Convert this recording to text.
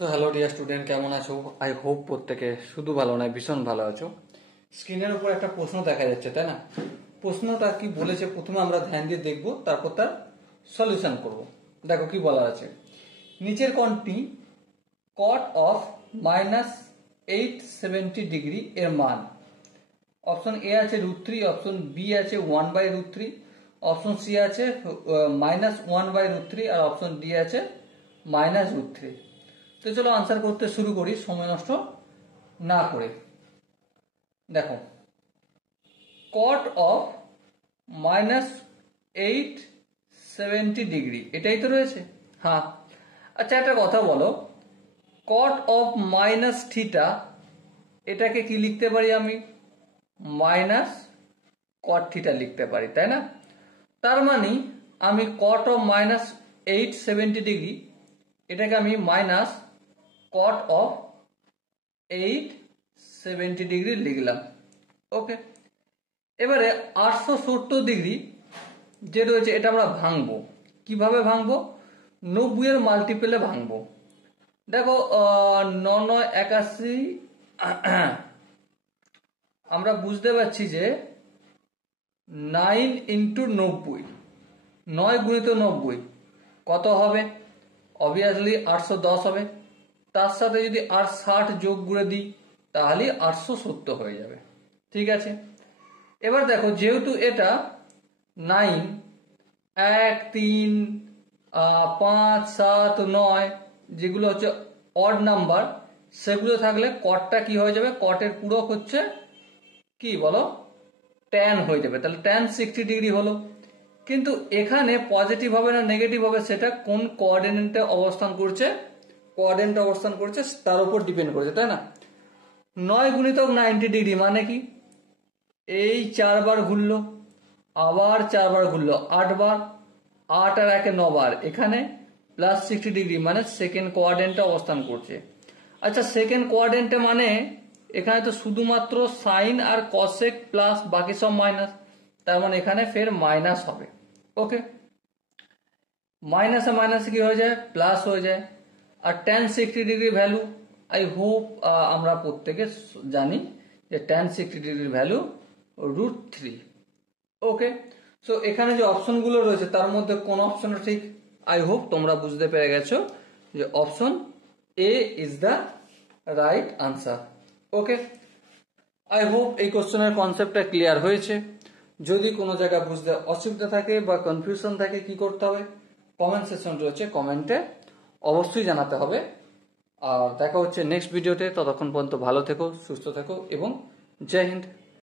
তো hello dear student, কেমন আছো? আই হোপ প্রত্যেকে শুধু ভালো নয়, ভীষণ ভালো আছো। স্ক্রিনের উপর একটা প্রশ্ন দেখা যাচ্ছে, তাই না? প্রশ্নটা কি বলেছে প্রথমে আমরা ধ্যান দিয়ে দেখবো, তারপর তার সলিউশন করব। দেখো কি বলা আছে। নিচের কোণটি কট অফ -870 এর মান। অপশন এ আছে √3, অপশন বি আছে 1/√3, অপশন সি আছে -1/√3 আর অপশন ডি আছে -√3। তো চলো আনসার করতে শুরু করি সময় নষ্ট না করে। দেখো, কট অফ -870 এটাই তো রয়েছে। হ্যাঁ, আচ্ছা একটা কথা বলো, কট অফ -θ এটাকে কি লিখতে পারি? আমি -cot θ লিখতে পারি, তাই না? তার মানে আমি কট অফ -870 এটাকে আমি cot of 870 লিখলাম। ওকে, এবারে 870 যে রয়েছে এটা আমরা ভাঙবো। কিভাবে ভাঙবো? 90 এর মাল্টিপেলে ভাঙবো। দেখো 9 9 81, আমরা বুঝতে পারছি যে 9 × 90, 9 × 90 কত হবে? অবভিয়াসলি 810 হবে। তার সাথে যদি আর 60 যোগ করে দিই তাহলে 870 হয়ে যাবে। ঠিক আছে, এবার দেখো যেহেতু এটা 9, 1 3 5 7 9 যেগুলো হচ্ছে অড নাম্বার, সেগুলো থাকলে কটটা কি হয়ে যাবে? কটের পূরক হচ্ছে কি বলো? tan হয়ে যাবে। তাহলে tan 60 হলো। কিন্তু এখানে পজিটিভ হবে না নেগেটিভ হবে সেটা কোন কোঅর্ডিনেটে অবস্থান করছে, কোঅর্ডিনেটে অবস্থান করছে তার উপর ডিপেন্ড করছে, তাই না? 9 × 90 মানে কি? এই 4 বার ঘুরলো, আবার 4 বার ঘুরলো, 8 বার, 8 আর 1 9 বার, এখানে +60 মানে সেকেন্ড কোঅর্ডিনেটে অবস্থান করছে। আচ্ছা, সেকেন্ড কোঅর্ডিনেটে মানে এখানে তো শুধুমাত্র সাইন আর কসেক প্লাস, বাকি সব মাইনাস, তার মানে এখানে ফের মাইনাস হবে। ওকে, মাইনাসে মাইনাসে কি হয়ে যায়? প্লাস হয়ে যায়। আর tan 60 ভ্যালু আই হোপ আমরা প্রত্যেকে জানি যে tan 60 ভ্যালু √3। ওকে, সো এখানে যে অপশনগুলো রয়েছে তার মধ্যে কোন অপশনটা ঠিক? আই হোপ তোমরা বুঝতে পেরে গেছো যে option A is the right answer. Okay, I hope এই কোশ্চেনের কনসেপ্টটা ক্লিয়ার হয়েছে। যদি কোনো জায়গায় বুঝতে অসুবিধা থাকে বা কনফিউশন থাকে কি করতে হবে? কমেন্ট সেকশন রয়েছে, কমেন্টে অবশ্যই জানাতে হবে। আর দেখা হচ্ছে নেক্সট ভিডিওতে। ততক্ষণ পর্যন্ত ভালো থেকো, সুস্থ থেকো এবং জয় হিন্দ।